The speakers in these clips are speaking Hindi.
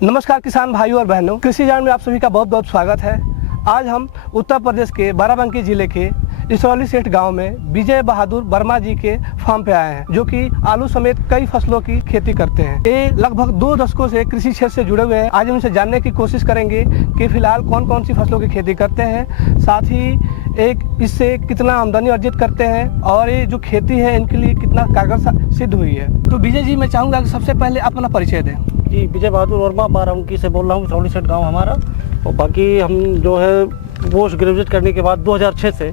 नमस्कार किसान भाइयों और बहनों, कृषि जान में आप सभी का बहुत बहुत स्वागत है। आज हम उत्तर प्रदेश के बाराबंकी जिले के इसरौली सेठ गांव में विजय बहादुर वर्मा जी के फार्म पे आए हैं, जो कि आलू समेत कई फसलों की खेती करते हैं। ये लगभग 2 दशकों से कृषि क्षेत्र से जुड़े हुए हैं। आज उनसे जानने की कोशिश करेंगे कि फिलहाल कौन कौन सी फसलों की खेती करते हैं, साथ ही इससे कितना आमदनी अर्जित करते हैं और ये जो खेती है इनके लिए कितना कारगर सिद्ध हुई है। तो विजय जी, मैं चाहूँगा कि सबसे पहले आप अपना परिचय दें। जी, विजय बहादुर वर्मा बाराबंकी से बोल रहा हूँ, इसरौली सेठ गाँव हमारा। और बाकी हम जो है पोस्ट ग्रेजुएट करने के बाद 2006 से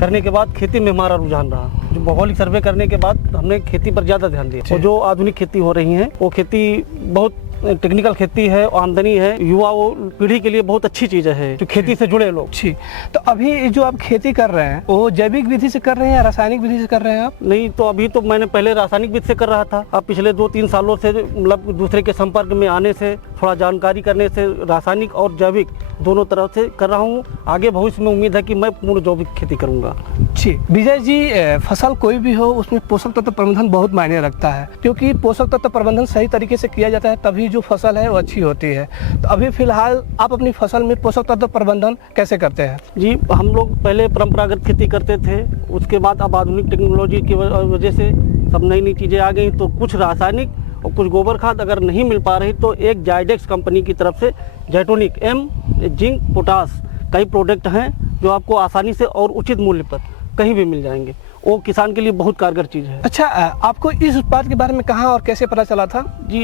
करने के बाद खेती में हमारा रुझान रहा। जो भौगोलिक सर्वे करने के बाद हमने खेती पर ज़्यादा ध्यान दिया। और जो आधुनिक खेती हो रही है वो खेती बहुत टेक्निकल खेती है, आमदनी है, युवा पीढ़ी के लिए बहुत अच्छी चीज़ है जो खेती से जुड़े लोग। जी, तो अभी जो आप खेती कर रहे हैं वो जैविक विधि से कर रहे हैं या रासायनिक विधि से कर रहे हैं आप? नहीं, तो अभी तो मैंने पहले रासायनिक विधि से कर रहा था। अब पिछले 2-3 सालों से मतलब दूसरे के संपर्क में आने से, थोड़ा जानकारी करने से रासायनिक और जैविक दोनों तरफ से कर रहा हूँ। आगे भविष्य में उम्मीद है कि मैं पूर्ण जैविक खेती करूँगा। जी विजय जी, फसल कोई भी हो उसमें पोषक तत्व प्रबंधन बहुत मायने रखता है, क्योंकि पोषक तत्व प्रबंधन सही तरीके से किया जाता है तभी जो फसल है वो अच्छी होती है। तो अभी फिलहाल आप अपनी फसल में पोषक तत्व प्रबंधन कैसे करते हैं? जी, हम लोग पहले परंपरागत खेती करते थे, उसके बाद अब आधुनिक टेक्नोलॉजी की वजह से सब नई नई चीज़ें आ गई, तो कुछ रासायनिक और कुछ गोबर खाद अगर नहीं मिल पा रही तो एक जाइडेक्स कंपनी की तरफ से जेटोनिक एम, जिंक, पोटास कई प्रोडक्ट हैं जो आपको आसानी से और उचित मूल्य पर कहीं भी मिल जाएंगे। वो किसान के लिए बहुत कारगर चीज़ है। अच्छा, आपको इस उत्पाद के बारे में कहाँ और कैसे पता चला था? जी,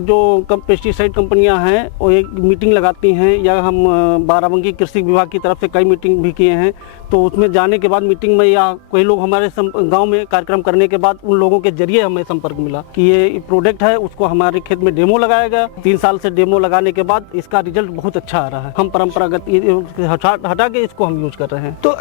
जो पेस्टिसाइड कंपनियां हैं वो एक मीटिंग लगाती हैं, या हम बाराबंकी कृषि विभाग की तरफ से कई मीटिंग भी किए हैं। तो उसमें जाने के बाद मीटिंग में या कोई लोग हमारे गांव में कार्यक्रम करने के बाद उन लोगों के जरिए हमें संपर्क मिला कि ये प्रोडक्ट है, उसको हमारे खेत में डेमो लगाया गया। 3 साल से डेमो लगाने के बाद इसका रिजल्ट बहुत अच्छा आ रहा है। हम परंपरागत हटा के इसको हम यूज कर रहे हैं। तो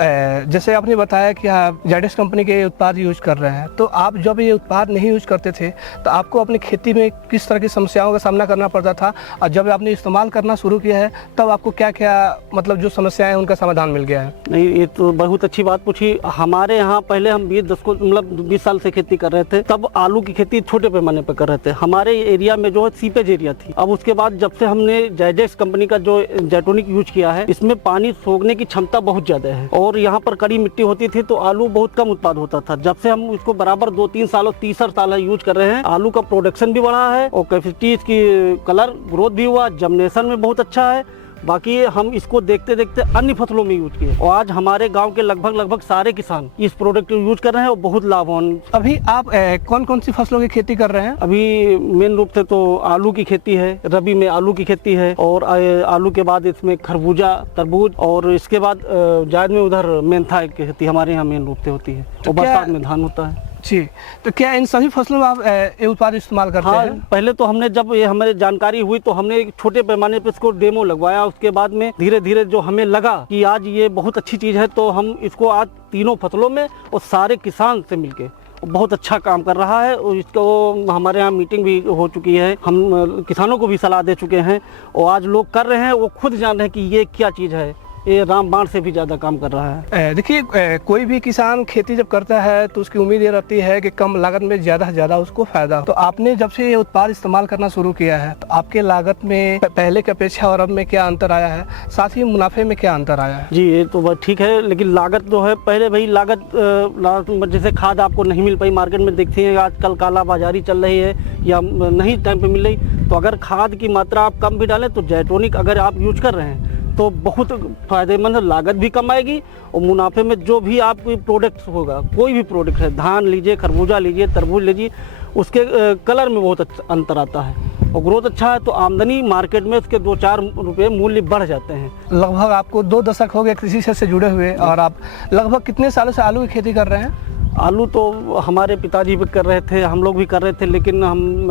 जैसे आपने बताया कि आप जाइडेक्स कंपनी के उत्पाद यूज कर रहे हैं, तो आप जब ये उत्पाद नहीं यूज करते थे तो आपको अपनी खेती में किस तरह की समस्याओं का सामना करना पड़ता था, और जब आपने इस्तेमाल करना शुरू किया है तब आपको क्या क्या मतलब जो समस्याएं हैं उनका समाधान मिल गया है? नहीं, ये तो बहुत अच्छी बात पूछी। हमारे यहाँ पहले हम 20 साल से खेती कर रहे थे, तब आलू की खेती छोटे पैमाने पर कर रहे थे। हमारे एरिया में जो है सीपेज एरिया थी। अब उसके बाद जब से हमने जाइडेक्स कंपनी का जो जेटोनिक यूज किया है, इसमें पानी सोखने की क्षमता बहुत ज्यादा है और यहाँ पर कड़ी मिट्टी होती थी तो आलू बहुत कम उत्पाद होता था। जब से हम इसको बराबर 2-3 सालों तीसरा साल यूज कर रहे हैं, आलू का प्रोडक्शन भी बढ़ा है और कैपेसिटी, इसकी कलर ग्रोथ भी हुआ, जर्मिनेशन में बहुत अच्छा है। बाकी हम इसको देखते देखते अन्य फसलों में यूज किए और आज हमारे गांव के लगभग सारे किसान इस प्रोडक्ट को यूज कर रहे हैं और बहुत लाभवान। अभी आप कौन कौन सी फसलों की खेती कर रहे हैं? अभी मेन रूप से तो आलू की खेती है, रबी में आलू की खेती है, और आलू के बाद इसमें खरबूजा, तरबूज, और इसके बाद जायद में उधर मेंथा की खेती हमारे यहाँ मेन रूप से होती है। और बरसात में धान होता है। जी, तो क्या इन सभी फसलों में आप ये उत्पाद इस्तेमाल करते हैं? पहले तो हमने, जब ये हमें जानकारी हुई तो हमने एक छोटे पैमाने पे इसको डेमो लगवाया। उसके बाद में धीरे धीरे जो हमें लगा कि आज ये बहुत अच्छी चीज़ है, तो हम इसको आज तीनों फसलों में और सारे किसान से मिलके बहुत अच्छा काम कर रहा है। और इसको हमारे यहाँ मीटिंग भी हो चुकी है, हम किसानों को भी सलाह दे चुके हैं और आज लोग कर रहे हैं, वो खुद जान रहे हैं कि ये क्या चीज़ है। ये रामबाण से भी ज़्यादा काम कर रहा है। देखिए, कोई भी किसान खेती जब करता है तो उसकी उम्मीद ये रहती है कि कम लागत में ज़्यादा से ज़्यादा उसको फायदा हो। तो आपने जब से ये उत्पाद इस्तेमाल करना शुरू किया है तो आपके लागत में पहले की अपेक्षा और अब में क्या अंतर आया है, साथ ही मुनाफे में क्या अंतर आया है? जी, ये तो बात ठीक है, लेकिन लागत जो है, पहले भाई लागत जैसे खाद आपको नहीं मिल पाई, मार्केट में देखते हैं आजकल काला बाजारी चल रही है या नहीं टाइम पर मिल रही, तो अगर खाद की मात्रा आप कम भी डालें तो जेटोनिक अगर आप यूज कर रहे हैं तो बहुत फायदेमंद, लागत भी कम आएगी और मुनाफे में जो भी आप कोई प्रोडक्ट होगा, कोई भी प्रोडक्ट है, धान लीजिए, खरबूजा लीजिए, तरबूज लीजिए, उसके कलर में बहुत अंतर आता है और ग्रोथ अच्छा है, तो आमदनी मार्केट में उसके 2-4 रुपये मूल्य बढ़ जाते हैं। लगभग आपको 2 दशक हो गए कृषि क्षेत्र से जुड़े हुए, और आप लगभग कितने सालों से आलू की खेती कर रहे हैं? आलू तो हमारे पिताजी भी कर रहे थे, हम लोग भी कर रहे थे, लेकिन हम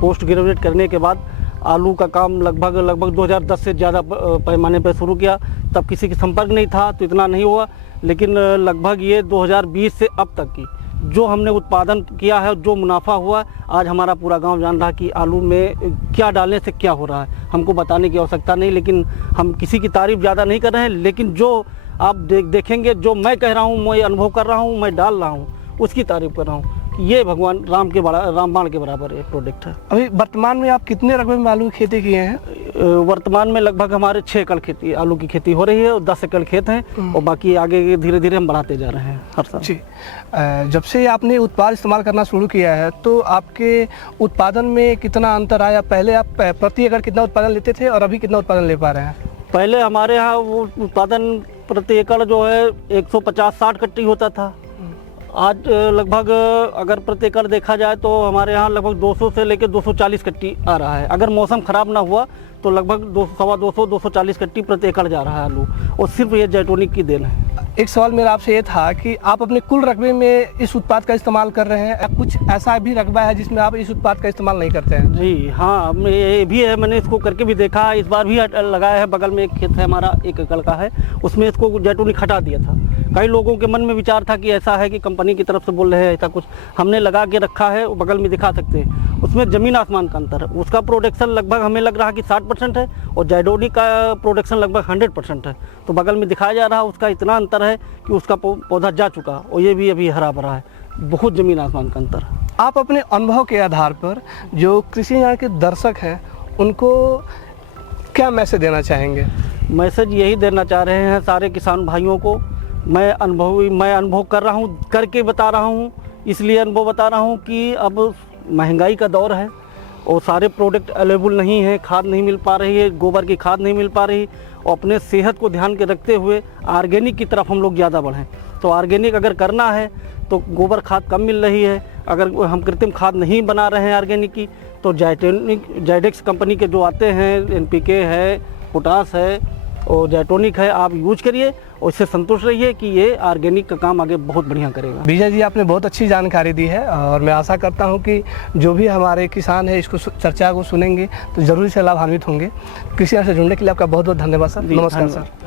पोस्ट ग्रेजुएट करने के बाद आलू का काम लगभग 2010 से ज़्यादा पैमाने पर शुरू किया। तब किसी के संपर्क नहीं था तो इतना नहीं हुआ, लेकिन लगभग ये 2020 से अब तक की जो हमने उत्पादन किया है, जो मुनाफा हुआ, आज हमारा पूरा गांव जान रहा कि आलू में क्या डालने से क्या हो रहा है। हमको बताने की आवश्यकता नहीं, लेकिन हम किसी की तारीफ ज़्यादा नहीं कर रहे हैं, लेकिन जो आप देखेंगे, जो मैं कह रहा हूँ, मैं अनुभव कर रहा हूँ, मैं डाल रहा हूँ, उसकी तारीफ कर रहा हूँ। कि ये भगवान रामबाण के बराबर ये प्रोडक्ट है। अभी वर्तमान में आप कितने रकबे में आलू की खेती किए हैं? वर्तमान में लगभग हमारे 6 एकड़ खेती आलू की खेती हो रही है और 10 एकड़ खेत हैं और बाकी आगे धीरे धीरे हम बढ़ाते जा रहे हैं हर साल। जी, जब से आपने उत्पाद इस्तेमाल करना शुरू किया है तो आपके उत्पादन में कितना अंतर आया? पहले आप प्रति एकड़ कितना उत्पादन लेते थे और अभी कितना उत्पादन ले पा रहे हैं? पहले हमारे यहाँ वो उत्पादन प्रति एकड़ जो है 150-60 कट्टी होता था। आज लगभग अगर प्रति एकड़ देखा जाए तो हमारे यहाँ लगभग 200 से लेकर 240 कट्टी आ रहा है। अगर मौसम ख़राब ना हुआ तो लगभग 200-240 कट्टी प्रति एकड़ जा रहा है आलू, और सिर्फ ये जैटोनिक की देन है। एक सवाल मेरा आपसे ये था कि आप अपने कुल रकबे में इस उत्पाद का इस्तेमाल कर रहे हैं या कुछ ऐसा भी रकबा है जिसमें आप इस उत्पाद का इस्तेमाल नहीं करते हैं? जी हाँ, ये भी है, मैंने इसको करके भी देखा। इस बार भी लगाया है, बगल में एक खेत है हमारा 1 एकड़ का है, उसमें इसको जैटोनिक हटा दिया था। कई लोगों के मन में विचार था कि ऐसा है कि कंपनी की तरफ से बोल रहे हैं ऐसा कुछ, हमने लगा के रखा है, बगल में दिखा सकते हैं। उसमें ज़मीन आसमान का अंतर है। उसका प्रोडक्शन लगभग हमें लग रहा है कि 60% है और जैटोनिक का प्रोडक्शन लगभग 100% है। तो बगल में दिखाया जा रहा है उसका इतना अंतर है कि उसका पौधा जा चुका और ये भी अभी हरा भरा है। बहुत ज़मीन आसमान का अंतर है। आप अपने अनुभव के आधार पर जो कृषि यहाँ के दर्शक हैं उनको क्या मैसेज देना चाहेंगे? मैसेज यही देना चाह रहे हैं सारे किसान भाइयों को। मैं अनुभव कर रहा हूँ, करके बता रहा हूँ। इसलिए अनुभव बता रहा हूँ कि अब महंगाई का दौर है और सारे प्रोडक्ट अवेलेबल नहीं है, खाद नहीं मिल पा रही है, गोबर की खाद नहीं मिल पा रही, और अपने सेहत को ध्यान के रखते हुए ऑर्गेनिक की तरफ हम लोग ज़्यादा बढ़ें। तो ऑर्गेनिक अगर करना है तो गोबर खाद कम मिल रही है, अगर हम कृत्रिम खाद नहीं बना रहे हैं ऑर्गेनिक की तो जाइडेक्स कंपनी के जो आते हैं, NPK है, पोटास है और जैटोनिक है, आप यूज करिए और इससे संतुष्ट रहिए कि ये ऑर्गेनिक का काम आगे बहुत बढ़िया करेगा। विजय जी, आपने बहुत अच्छी जानकारी दी है और मैं आशा करता हूं कि जो भी हमारे किसान हैं इसको चर्चा को सुनेंगे तो ज़रूर से लाभान्वित होंगे। कृषि से जुड़ने के लिए आपका बहुत बहुत धन्यवाद सर। नमस्कार सर।